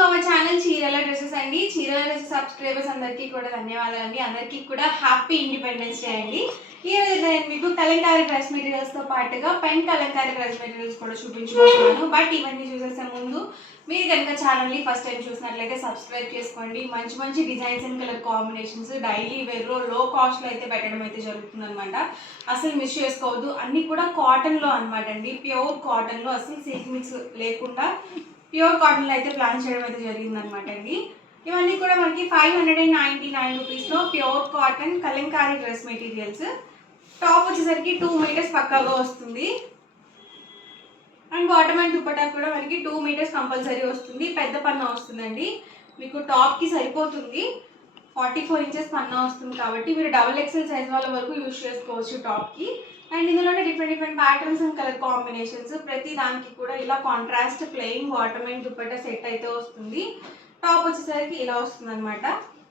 To our channel చీరల dresses అండి. చీరల డ్రెస్సెస్ సబ్స్క్రైబర్స్ అందరికీ కూడా ధన్యవాదాలండి. అందరికీ కూడా హ్యాపీ ఇండిపెండెన్స్ డే అండి. ఈ రోజు నేను మీకు కలంకారీ డ్రెస్ మెటీరియల్స్తో పాటుగా పెన్ కలంకారీ డ్రెస్ మెటీరియల్స్ కూడా చూపించబోతున్నాను. బట్ ఇవన్నీ చూసేసే ముందు మీరు కనుక ఛానల్ని ఫస్ట్ టైం చూసినట్లయితే సబ్స్క్రైబ్ చేసుకోండి. మంచి మంచి designs and colour combinations daily వేర్లో లో కాస్ట్లో అయితే పెట్టడం అయితే జరుగుతుంది అనమాట. అసలు మిస్ చేసుకోవద్దు. అన్నీ కూడా కాటన్లో అనమాట అండి. ప్యూర్ కాటన్లో, అసలు సిల్క్ మిక్స్ లేకుండా ప్యూర్ కాటన్లో అయితే ప్లాన్ చేయడం అయితే జరిగిందనమాట అండి. ఇవన్నీ కూడా మనకి 599 రూపీస్లో pure cotton Kalamkari dress materials. Top వచ్చేసరికి 2 మీటర్స్ పక్కాగా వస్తుంది. అండ్ బాటమ్ అండ్ దుపట్టా కూడా మనకి 2 మీటర్స్ కంపల్సరీ వస్తుంది. పెద్ద పన్నా వస్తుందండి, మీకు టాప్కి సరిపోతుంది. 44 ఇంచెస్ పన్నా వస్తుంది కాబట్టి మీరు XXL సైజ్ వాళ్ళ వరకు యూజ్ చేసుకోవచ్చు టాప్కి. అండ్ ఇందులోనే different patterns and colour combinations. ప్రతి దానికి కూడా ఇలా contrast plain bottom and dupatta set అయితే వస్తుంది. టాప్ వచ్చేసరికి ఇలా వస్తుంది అనమాట.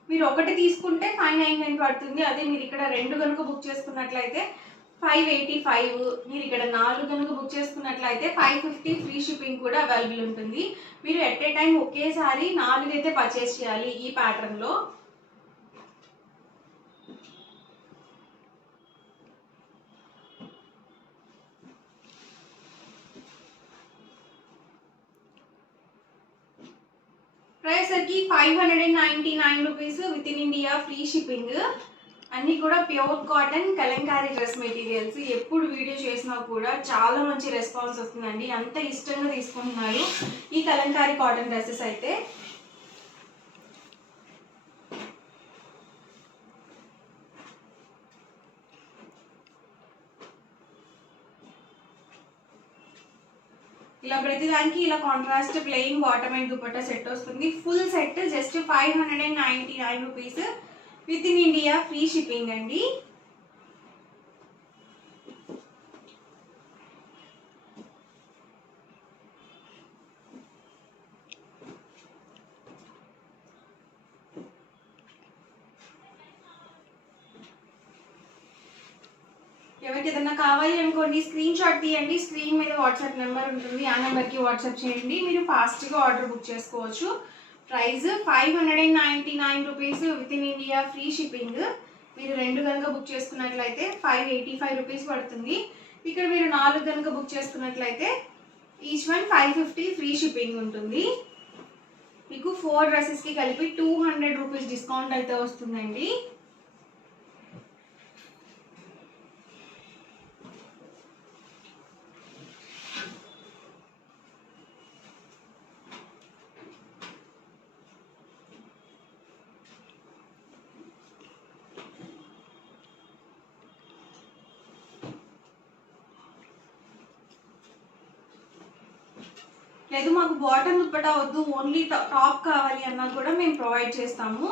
మీరు ఒకటి తీసుకుంటే 599 పడుతుంది. అదే మీరు ఇక్కడ 2 కనుక బుక్ చేసుకున్నట్లయితే 585. మీరు ఇక్కడ 4 కనుక బుక్ చేసుకున్నట్లయితే 550 ఫ్రీ షిప్పింగ్ కూడా అవైలబుల్ ఉంటుంది. మీరు ఎట్ ఏ టైం ఒకేసారి 4 అయితే పర్చేస్ చేయాలి ఈ ప్యాటర్న్లో. ప్రైస్ వచ్చి 599 rupees within India free shipping. అన్నీ కూడా pure cotton Kalamkari dress materials. ఎప్పుడు వీడియో చేసినా కూడా చాలా మంచి రెస్పాన్స్ వస్తుందండి. అంత ఇష్టంగా తీసుకుంటున్నారు ఈ కలంకారీ కాటన్ డ్రెస్సెస్ అయితే. ఇలా ప్రతిదానికి ఇలా contrast plain bottom and dupatta set వస్తుంది. Full set just 599 rupees within India free shipping అండి. ఎవరికి ఏదైనా కావాలి అనుకోండి, స్క్రీన్ షాట్ తీయండి. స్క్రీన్ మీద వాట్సాప్ నెంబర్ ఉంటుంది, ఆ నెంబర్కి వాట్సాప్ చేయండి. మీరు ఫాస్ట్గా ఆర్డర్ బుక్ చేసుకోవచ్చు. Price 599 rupees within India free shipping. మీరు 2 కనుక బుక్ చేసుకున్నట్లయితే 585 రూపీస్ పడుతుంది. ఇక్కడ మీరు 4 కనుక బుక్ చేసుకున్నట్లయితే ఈచ్ వన్ 550 ఫ్రీ షిప్పింగ్ ఉంటుంది. మీకు 4 డ్రెస్సెస్కి కలిపి 200 రూపీస్ డిస్కౌంట్ అయితే వస్తుందండి. లేదు మాకు బాటమ్ దుపట్టా వద్దు, ఓన్లీ టాప్ కావాలి అన్నా కూడా మేము ప్రొవైడ్ చేస్తాము.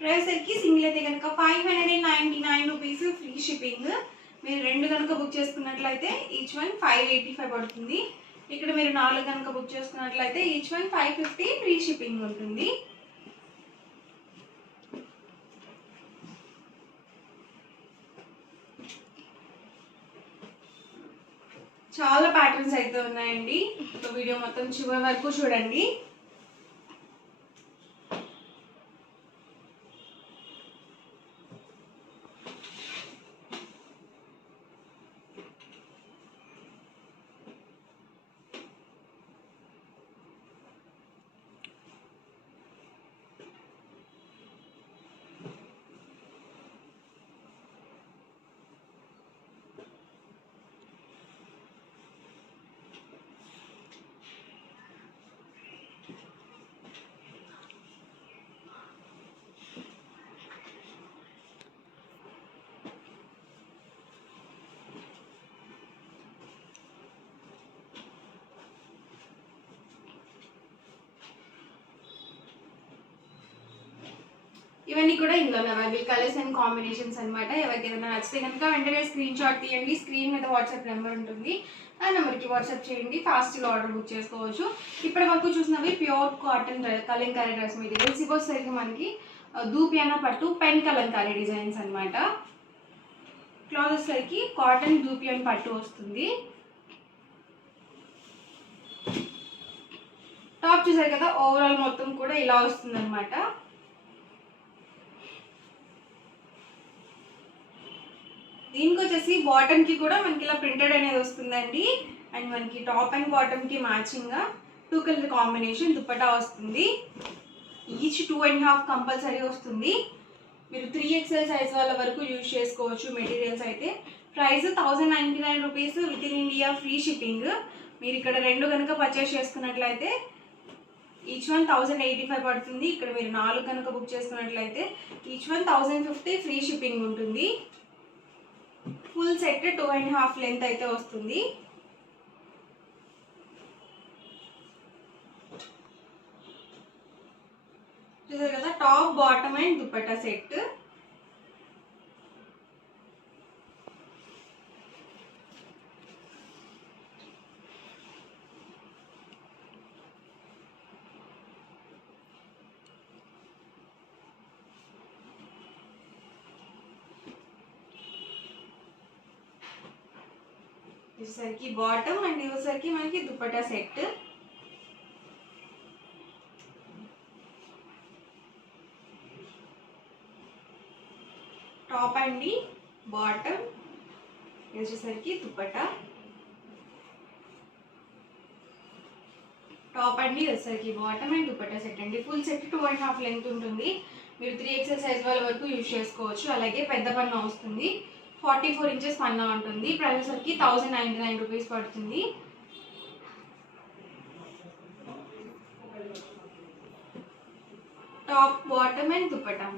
ప్రైస్ వచ్చి సింగిల్ అయితే కనుక 599 రూపీస్ ఫ్రీ షిప్పింగ్. మీరు 2 కనుక బుక్ చేసుకున్నట్లయితే ఈచ్ వన్ 585 పడుతుంది. ఇక్కడ మీరు 4 కనుక బుక్ చేసుకున్నట్లయితే ఈచ్ వన్ 550 ఫ్రీ షిప్పింగ్ ఉంటుంది. చాలా ప్యాటర్న్స్ అయితే ఉన్నాయండి. వీడియో మొత్తం చివరి వరకు చూడండి. ఇవన్నీ కూడా ఇందులో అవైలబుల్ కలర్స్ అండ్ కాంబినేషన్స్ అనమాట. ఎవరికి ఏదైనా నచ్చితే కనుక వెంటనే స్క్రీన్ షాట్ తీయండి. స్క్రీన్ మీద వాట్సాప్ నెంబర్ ఉంటుంది, ఆ నెంబర్కి వాట్సాప్ చేయండి. ఫాస్ట్గా ఆర్డర్ బుక్ చేసుకోవచ్చు. ఇప్పటి వరకు చూసినవి pure cotton Kalamkari dress materials. ఇవి వచ్చేసరికి మనకి దూపియానా పట్టు పెన్ కలంకారీ డిజైన్స్ అనమాట. క్లాత్ వచ్చేసరికి కాటన్ దూపియాన్ పట్టు వస్తుంది. టాప్ చూసారు కదా, ఓవరాల్ మొత్తం కూడా ఇలా వస్తుంది అనమాట. దీనికి వచ్చేసి బాటమ్కి కూడా మనకి ఇలా ప్రింటెడ్ అనేది వస్తుందండి. అండ్ మనకి టాప్ అండ్ బాటమ్కి మ్యాచింగ్గా 2 కలర్ కాంబినేషన్ దుపట్టా వస్తుంది. ఈచ్ 2.5 కంపల్సరీ వస్తుంది. మీరు 3XL సైజ్ వాళ్ళ వరకు యూజ్ చేసుకోవచ్చు. మెటీరియల్స్ అయితే price 1099 rupees within India, free shipping. మీరు ఇక్కడ 2 కనుక పర్చేస్ చేసుకున్నట్లయితే ఈచ్ వన్ 1085 పడుతుంది. ఇక్కడ మీరు 4 కనుక బుక్ చేసుకున్నట్లయితే ఈచ్ వన్ 1050 ఫ్రీ షిప్పింగ్ ఉంటుంది. ఫుల్ సెట్ 2.5 లెంత్ అయితే వస్తుంది. చూసారు కదా, top bottom and dupatta set. ఇసరికి బాటమ్ అండ్ ఇవసరికి మనకి దుపట్టా సెట్. టాప్ అండి, బాటమ్, ఇది వచ్చేసరికి దుపట్టా. టాప్ అండి వచ్చేసరికి బాటమ్ అండ్ దుపట్టా సెట్ అండి. ఫుల్ సెట్ 2.5 లెంత్ ఉంటుంది. మీరు 3XL సైజ్ వాళ్ళ వరకు యూజ్ చేసుకోవచ్చు. అలాగే పెద్ద పన్నా వస్తుంది, 44 ఇంచెస్ పన్నా ఉంటుంది. ప్రైస్ వచ్చేసరికి 1099 రూపీస్ పడుతుంది. Top bottom and dupatta.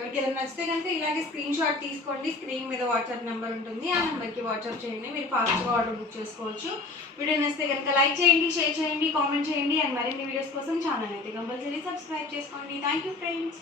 ఎవరికి ఏదైనా నచ్చితే కనుక ఇలాగే స్క్రీన్ షాట్ తీసుకోండి. స్క్రీన్ మీద వాట్సాప్ నెంబర్ ఉంటుంది, ఆ నెంబర్కి వాట్సాప్ చేయండి. మీరు ఫాస్ట్గా ఆర్డర్ బుక్ చేసుకోవచ్చు. వీడియో నచ్చితే కనుక లైక్ చేయండి, షేర్ చేయండి, కామెంట్ చేయండి. అండ్ మరిన్ని వీడియోస్ కోసం ఛానల్ అయితే కంపల్సరీ సబ్స్క్రైబ్ చేసుకోండి. Thank you friends.